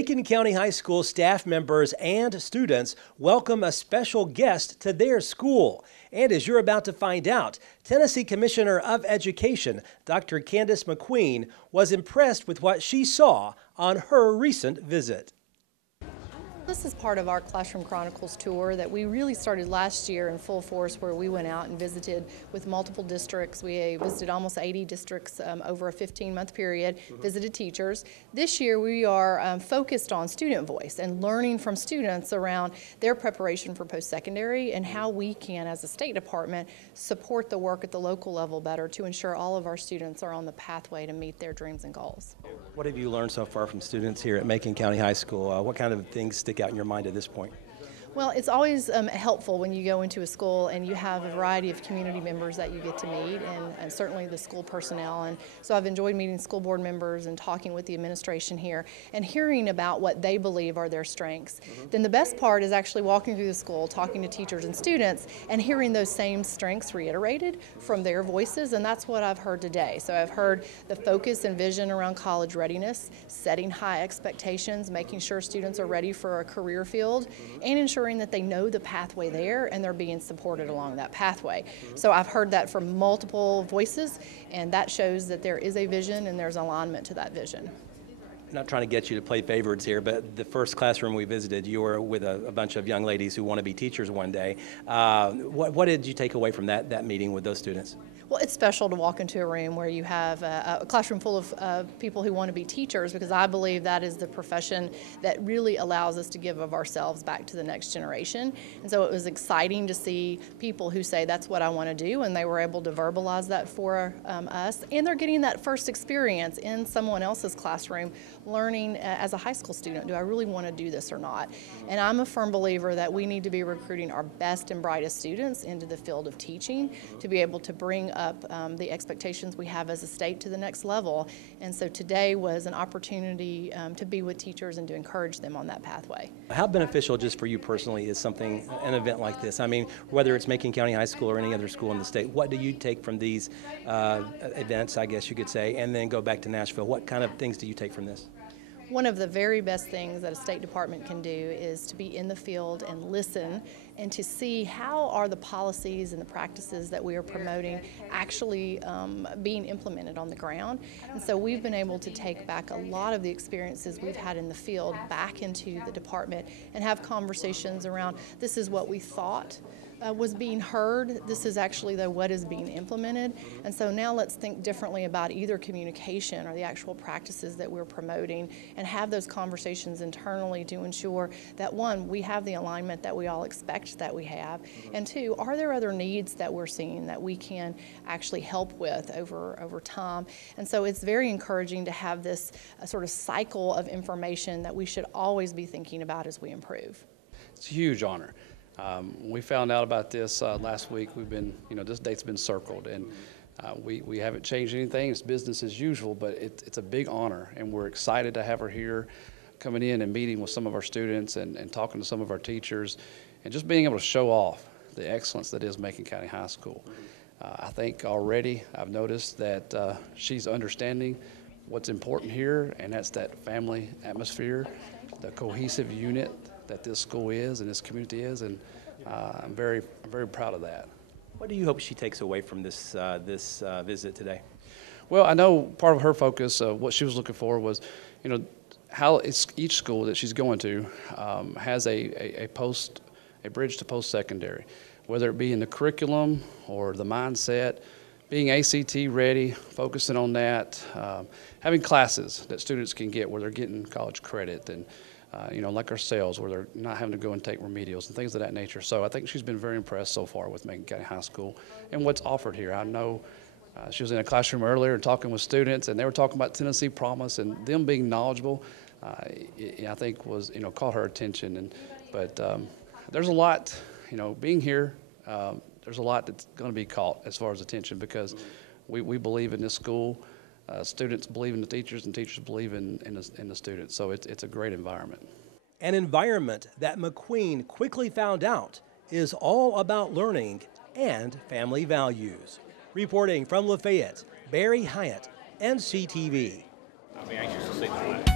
Macon County High School staff members and students welcome a special guest to their school. And as you're about to find out, Tennessee Commissioner of Education, Dr. Candace McQueen, was impressed with what she saw on her recent visit. This is part of our Classroom Chronicles tour that we really started last year in full force, where we went out and visited with multiple districts. We visited almost 80 districts over a 15-month period, visited teachers. This year we are focused on student voice and learning from students around their preparation for post-secondary and how we can, as a State Department, support the work at the local level better to ensure all of our students are on the pathway to meet their dreams and goals. What have you learned so far from students here at Macon County High School? What kind of things stick out in your mind at this point? Well, it's always helpful when you go into a school and you have a variety of community members that you get to meet, and certainly the school personnel. And so I've enjoyed meeting school board members and talking with the administration here and hearing about what they believe are their strengths. Then the best part is actually walking through the school, talking to teachers and students, and hearing those same strengths reiterated from their voices, and that's what I've heard today. So I've heard the focus and vision around college readiness, setting high expectations, making sure students are ready for a career field, and ensuring that they know the pathway there and they're being supported along that pathway. So I've heard that from multiple voices, and that shows that there is a vision and there's alignment to that vision. I'm not trying to get you to play favorites here, but the first classroom we visited, you were with a bunch of young ladies who want to be teachers one day. What did you take away from that meeting with those students? Well, it's special to walk into a room where you have a classroom full of people who want to be teachers, because I believe that is the profession that really allows us to give of ourselves back to the next generation. And so it was exciting to see people who say that's what I want to do, and they were able to verbalize that for us. And they're getting that first experience in someone else's classroom, learning as a high school student, do I really want to do this or not? And I'm a firm believer that we need to be recruiting our best and brightest students into the field of teaching to be able to bring up the expectations we have as a state to the next level. And so today was an opportunity to be with teachers and to encourage them on that pathway. How beneficial, just for you personally, is an event like this? I mean, whether it's Macon County High School or any other school in the state, what do you take from these events, I guess you could say, and then go back to Nashville? What kind of things do you take from this? One of the very best things that a State Department can do is to be in the field and listen and to see how are the policies and the practices that we are promoting actually being implemented on the ground. And so we've been able to take back a lot of the experiences we've had in the field back into the department and have conversations around, this is what we thought was being heard. This is actually what is being implemented. And so now let's think differently about either communication or the actual practices that we're promoting, and have those conversations internally to ensure that, one, we have the alignment that we all expect that we have, and two, are there other needs that we're seeing that we can actually help with over time. And so it's very encouraging to have this sort of cycle of information that we should always be thinking about as we improve. It's a huge honor. We found out about this last week. We've been, this date's been circled, and we haven't changed anything. It's business as usual, but it's a big honor, and we're excited to have her here, coming in and meeting with some of our students and talking to some of our teachers, and just being able to show off the excellence that is Macon County High School. I think already I've noticed that she's understanding what's important here, and that's that family atmosphere, the cohesive unit that this school is and this community is, and I'm very proud of that. What do you hope she takes away from this visit today? Well, I know part of her focus, what she was looking for was, how each school that she's going to has a bridge to post-secondary, whether it be in the curriculum or the mindset, being ACT ready, focusing on that, having classes that students can get where they're getting college credit, and like ourselves, where they're not having to go and take remedials and things of that nature. So I think she's been very impressed so far with Macon County High School and what's offered here. I know she was in a classroom earlier and talking with students, and they were talking about Tennessee Promise, and them being knowledgeable, I think was, caught her attention. But there's a lot, being here, there's a lot that's going to be caught as far as attention, because we believe in this school. Students believe in the teachers, and teachers believe in the students. So it's a great environment. An environment that McQueen quickly found out is all about learning and family values. Reporting from Lafayette, Barry Hyatt, NCTV. I'll be anxious to see the